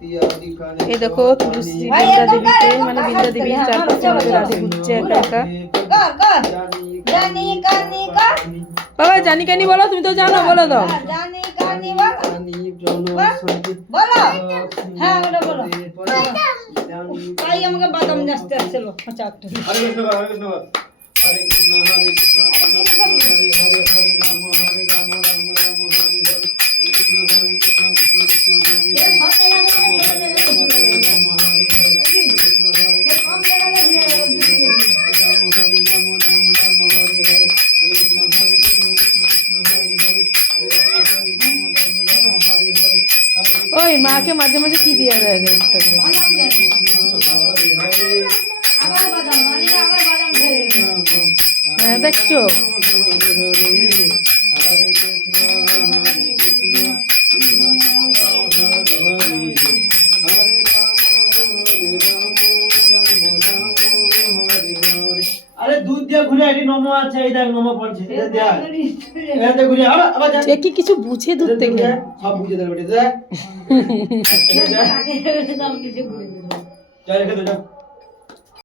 এই দেখো তুলসী বিদ্যা দেবীকে মানে বিদ্যা দেবীর চারপাশে আমাদের রাধে ঘুরছে একা একা। বাবা জানি কানি বলো, তুমি তো জানো, বলো দাও। জানি কানি বলো, হ্যাঁ ওটা বলো। তাই আমাকে বাদাম নাচতে আসছিল চারটে। হরে কৃষ্ণ হরে কৃষ্ণ হরে কৃষ্ণ হরে কৃষ্ণ হরে হরে হরে রাম হরে রাম রাম রাম হরে হরে কৃষ্ণ হরে কৃষ্ণ কৃষ্ণ কৃষ্ণ হরে হরে রাম হরে রাম রাম হরে হরে কৃষ্ণ হরে কৃষ্ণ রাম হরে রাম রাম রাম হরে হরে কৃষ্ণ হরে কৃষ্ণ কৃষ্ণ কৃষ্ণ হরে হরে হরে রাম রাম রাম হরে হরে। ওই মাকে মাঝে মাঝে কি দিয়ে দেয় রে একটা করে? আবার বাদাম আমি আবার বাদাম ফেলে হ্যাঁ দেখছো, আরে দুধ দিয়ে ঘুরে এটি নমো আছে, এই দেখ নমো পড়ছে, এটা দেখ এতে ঘুরে আবার যা সে কি কিছু বুঝে দূর থেকে? সব বুঝে দেবে বেটা, দেখ আগে দাম কিছু বলে দিল। যা রেখে দে যা।